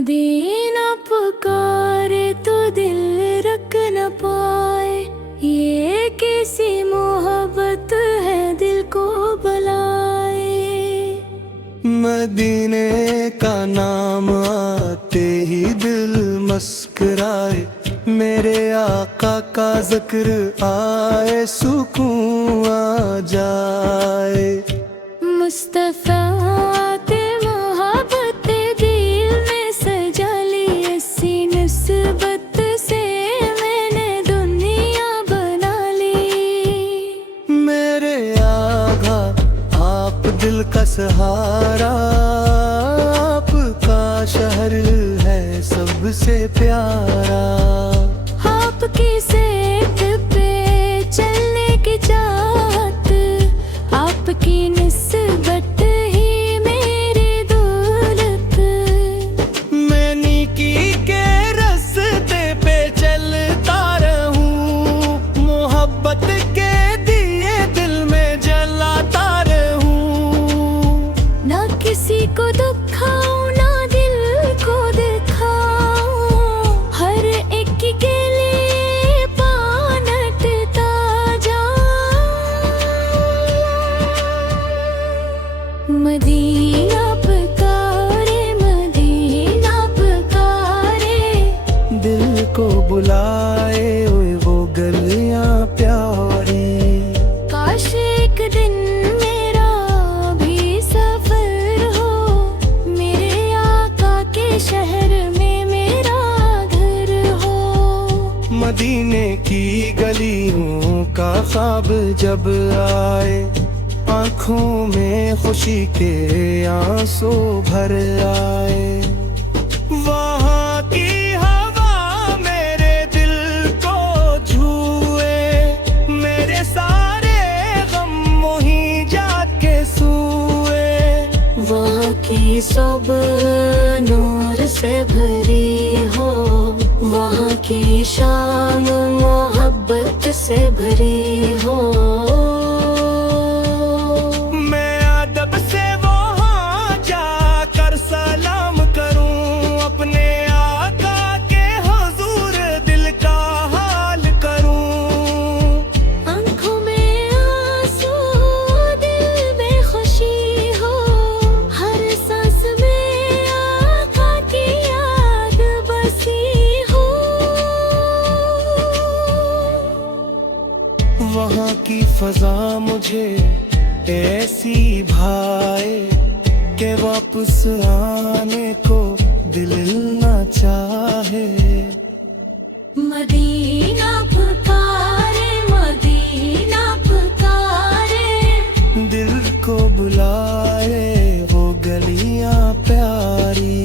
Medina पुकारे तो दिल रख न पाए, ये कैसी मोहब्बत है दिल को बुलाए। मदीने का नाम आते ही दिल मुस्कुराए, मेरे आका का जिक्र आए सुकून आ जाए। मुस्तफा आते मोहब्बत दिल में सजा ली, ऐसी निस्बत से मैंने दुनिया बना ली। मेरे आका आप दिल का सहारा, आपका शहर है सबसे प्यारा। आपकी सेहत पे चलने की चाहत, आपकी निस्बत ही मेरी दौलत। मैं नेकी के रास्ते पे चलता रहूं, मोहब्बत के दिए दिल में जलाता रहूं। ना किसी को दुखाऊं ना दिल को दिखाऊं, हर एक के लिए पानटता जाऊं। मदीना पुकारे, मदीना पुकारे, दिल को बुलाए ओए वो गलियां प्यारी। काश एक दिन मेरा भी सफर हो, मेरे आका के शहर में मेरा घर हो। मदीने की गलियों का ख्वाब जब आए, आँखों में खुशी के आंसू भर आए। वहाँ की हवा मेरे दिल को छुए, मेरे सारे गम वहीं जाके सोए। वहाँ की सुबह नूर से भरी हो, वहाँ की शाम मोहब्बत से भरी हो। मैं अदब से वहाँ जाकर सलाम करूं, अपने आका के हुजूर दिल का हाल करूं। आँखों में आंसू दिल में खुशी हो, हर सांस में आका की याद बसी हो। वहाँ की फजा मुझे ऐसी भाए कि वापस आने को दिल न चाहे। मदीना पुकारे, मदीना पुकारे, दिल को बुलाए वो गलियां प्यारी।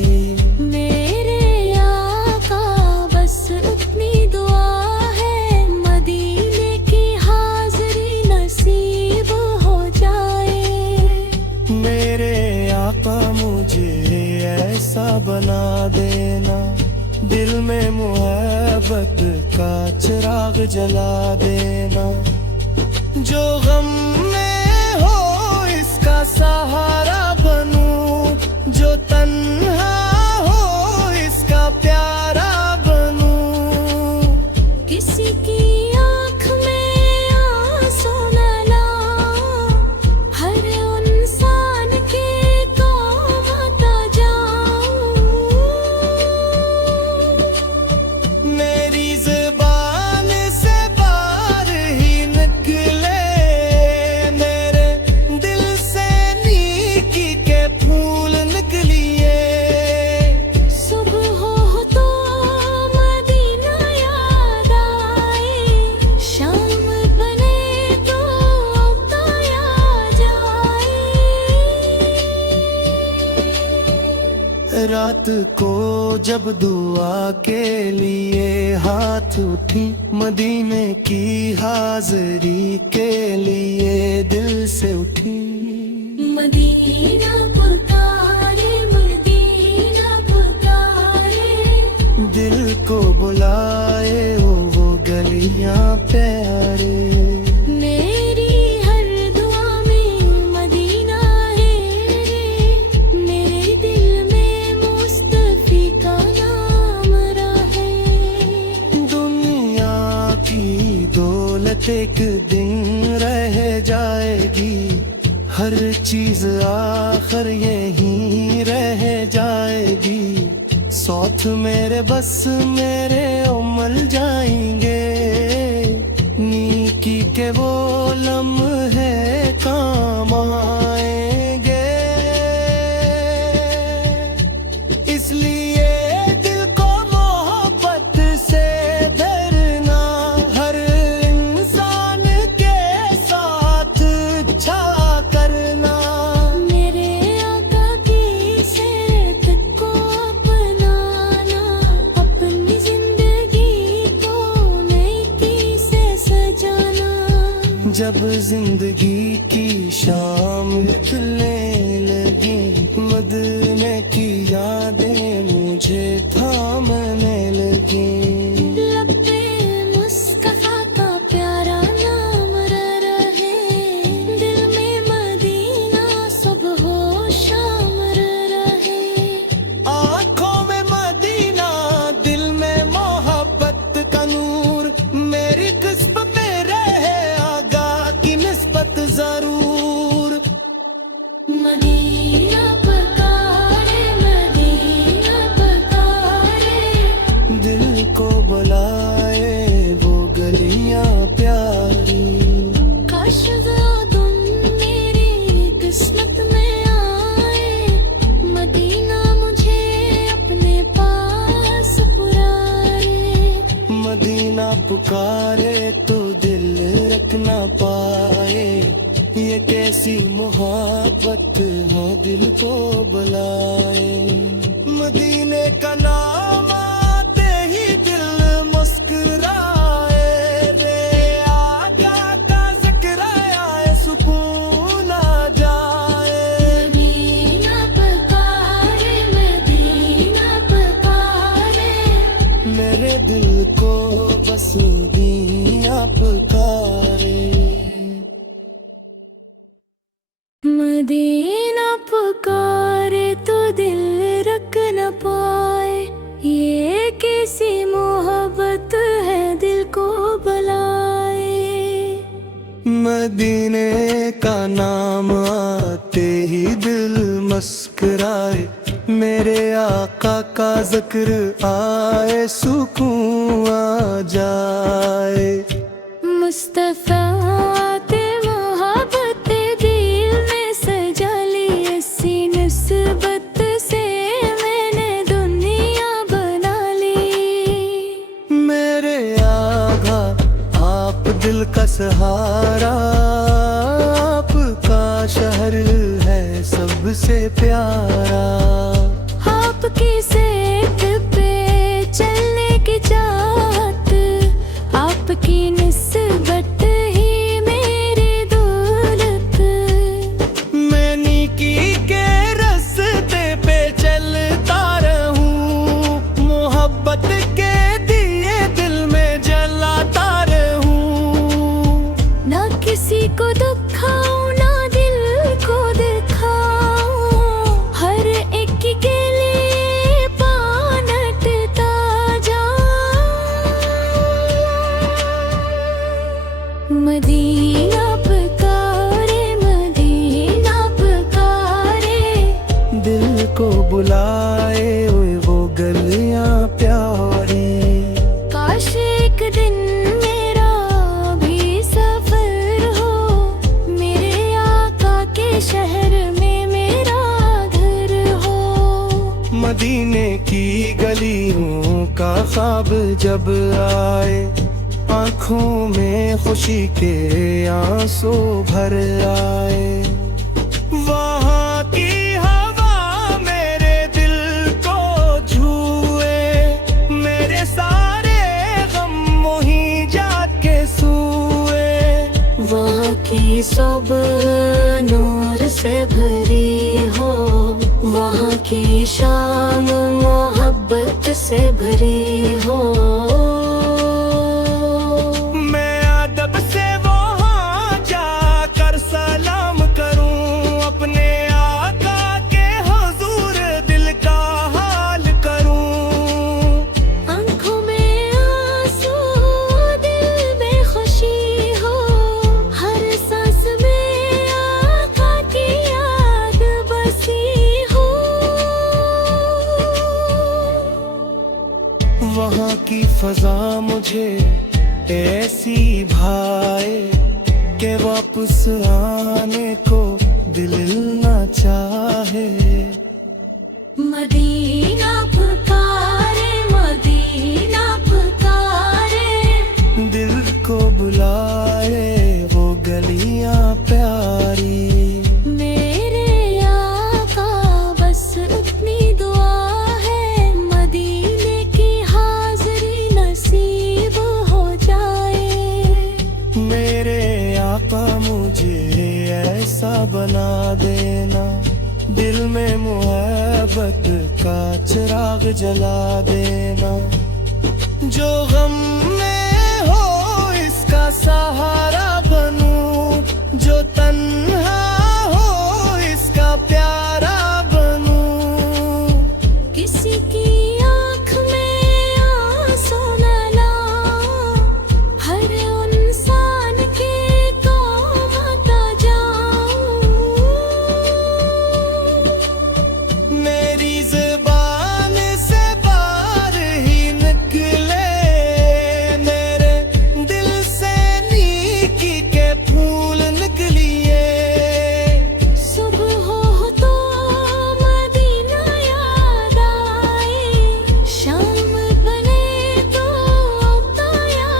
मेरे आका बस इतनी दुआ है, मदीने की हाज़री नसीब हो जाए। मेरे आका मुझे ऐसा बना देना, दिल में मोहब्बत का चिराग जला देना। जो गम में हो इसका सहारा बनूं, जो तन्हा हो इसका प्यारा बनूं। किसी की आँख में आंसू न लाऊं, हर इंसान के काम आता जाऊं। मेरी ज़ुबान से बार ही निकले, मेरे दिल से नेकी के फूल निकलिए। सुबह हो तो मदीना याद आए, शाम बने तो ताया जाए। रात को जब दुआ के लिए हाथ उठी, मदीने की हाज़री के लिए दिल से उठी। मदीना पुकारे, मदीना पुकारे, दिल को बुलाए वो गलियां प्यारे। मेरी हर दुआ में मदीना है, मेरे दिल में मुस्तफी का एक दिन रह जाएगी, हर चीज आखिर यहीं रह जाएगी। साथ मेरे बस मेरे उमल जाएंगे, नीकी के वो लम्हे काम आएंगे। इसलिए दिल को मोहब्बत से धरना, हर इंसान के साथ अच्छा करना। मेरे आका की सेहत को अपनाना, अपनी जिंदगी को नेकी से सजाना। जब जिंदगी की शाम निकलने लगी, मदीने की यादें मुझे थामने लगी। लब पे मुस्तफा का प्यारा नाम रहे, दिल में मदीना सुबह हो शाम रहे। आँखों में मदीना, दिल में मोहब्बत का नूर, मेरी किस्मत में रहे आगा की निस्बत जरूर। मदीना पकारे, मदीना पकारे, दिल को बुलाए वो गलियां प्यारी। काश वो दिन मेरी किस्मत में आए, मदीना मुझे अपने पास पुराए। मदीना पुकारे तो दिल रख ना पाए, ये कैसी मोहब्बत हो दिल को बुलाए। मदीने का नाम आते ही दिल मुस्कुराए, रे आका का जिक्र आए सुकून आ जाए। मदीना पकारे, मदीना पकारे, मेरे दिल को बस दिया पुकारे। मदीना पुकारे तो दिल रख न पाए, ये कैसी मोहब्बत है दिल को बुलाए। मदीने का नाम आते ही दिल मुस्कुराए, मेरे आका का जिक्र आए सुकून आ जाए। मुस्तफा ते मोहब्बत दिल में सजा ली, ऐसी निस्बत से मैंने दुनिया बना ली। मेरे आगा आप दिल का सहारा, आपका शहर है सबसे प्यारा। आपकी सेहत पे चलने की चाहत, आपकी निस्बत ही मेरी दौलत। मैं नीकी के रास्ते पे चलता रहूं, मोहब्बत के दिए दिल में जलाता रहूं। ना किसी को दुखाऊं, ना दिल को दिखाऊं, हर एक के लिए पानटता जाऊं। मदीना पकारे, मदीना पकारे, दिल को बुलाए वो गलियां प्यारी। काश एक दिन मेरा भी सफर हो, मेरे आका के शहर में मेरा घर हो। मदीने की गलियों का ख्वाब जब आए, आँखों में खुशी के आंसू भर आए। वहाँ की हवा मेरे दिल को छुए, मेरे सारे गम वहीं जाके सोए। वहाँ की सुबह नूर से भरी हो, वहाँ की शाम मोहब्बत से भरी हो। मैं अदब से वहाँ जाकर सलाम करूं, अपने आका के हुजूर दिल का हाल करूं। आँखों में आंसू, दिल में खुशी वहाँ की फजा मुझे ऐसी भाए कि वापस आने को दिल ना चाहे। मदीना पुकारे, मदीना पुकारे, दिल को बुलाए वो गलियां प्यारी। मेरे आका बस उतनी दुआ है, मदीने की हाज़री नसीब हो जाए। मेरे आका मुझे ऐसा बना देना, दिल में मोहब्बत का चिराग जला देना। जो गम में हो इसका सहारा बनूं, जो तन्हा हो इसका प्यारा बनूं। किसी की आँख में आंसू न लाऊं, हर इंसान के काम आता जाऊं। मेरी ज़ुबान से बाहर ही निकले, मेरे दिल से नेकी के फूल निकलिए। सुबह हो तो मदीना याद आए, शाम बने तो ताया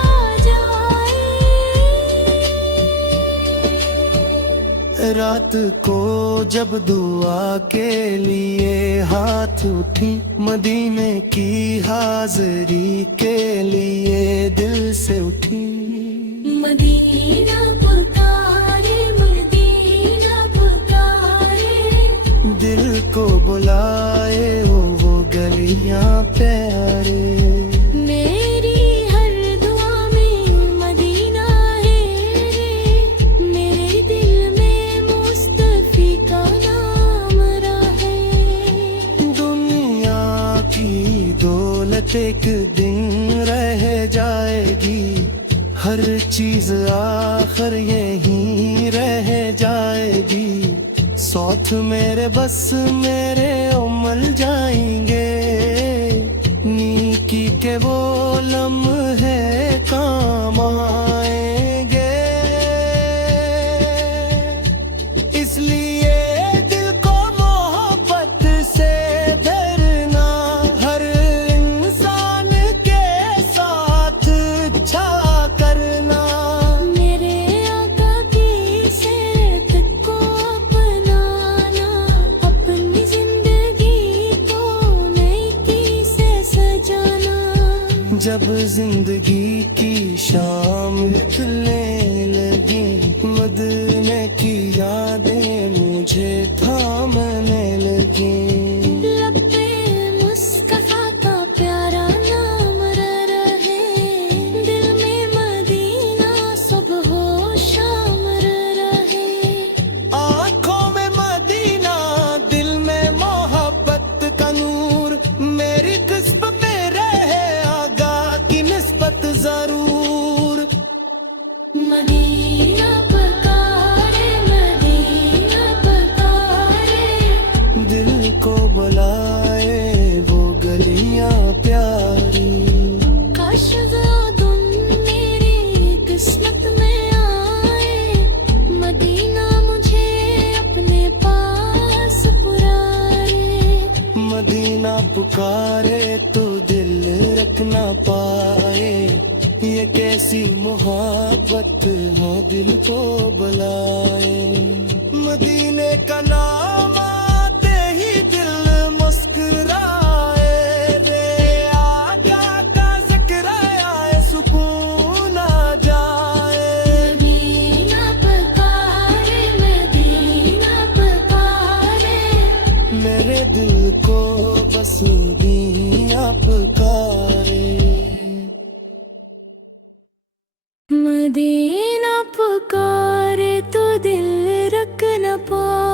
जाए। रात को जब दुआ के लिए हाथ उठी, मदीने की हाज़री के लिए दिल से उठी। मदीना पुकारे, मदीना पुकारे, दिल को बुलाए वो गलियां प्यारे। मेरी हर दुआ में मदीना है रे, मेरे दिल में मुस्तफी का नाम रहे। दुनिया की दौलत एक दिन रह जाएगी, हर चीज आखिर यहीं रह जाएगी। सौथ मेरे बस मेरे उमल जाएंगे, नीकी के वो लम्हे काम आएंगे। इसलिए दिल को मोहब्बत से भरना, हर इंसान के साथ अच्छा करना। मेरे आका की सीरत को अपनाना, अपनी जिंदगी को नेकी से सजाना। जब जिंदगी की शाम निकलने लगी, मदीने की यादें मुझे थामने लगी। लब पे मुस्तफा का प्यारा नाम रहे, दिल में मदीना सुबह हो शाम रहे। आँखों में मदीना, दिल में मोहब्बत का नूर, मेरी किस्मत पे रहे आगा की निस्बत जरूर। मदीना पुकारे, मदीना पुकारे, दिल को बुलाए वो गलियां प्यारी। काश वो दिन मेरी किस्मत में आए, मदीना मुझे अपने पास पुराए। मदीना पुकारे तो दिल रख ना पाए, ये कैसी मोहब्बत हो दिल को बुलाए। मदीने का नाम आते ही दिल मुस्कुराए रे, आका का जिक्र आए सुकून आ जाए। मदीना पुकारे, मदीना पुकारे, मेरे दिल को बस मदीना पुकारे। मदीना पुकारे तो दिल रख न पाए।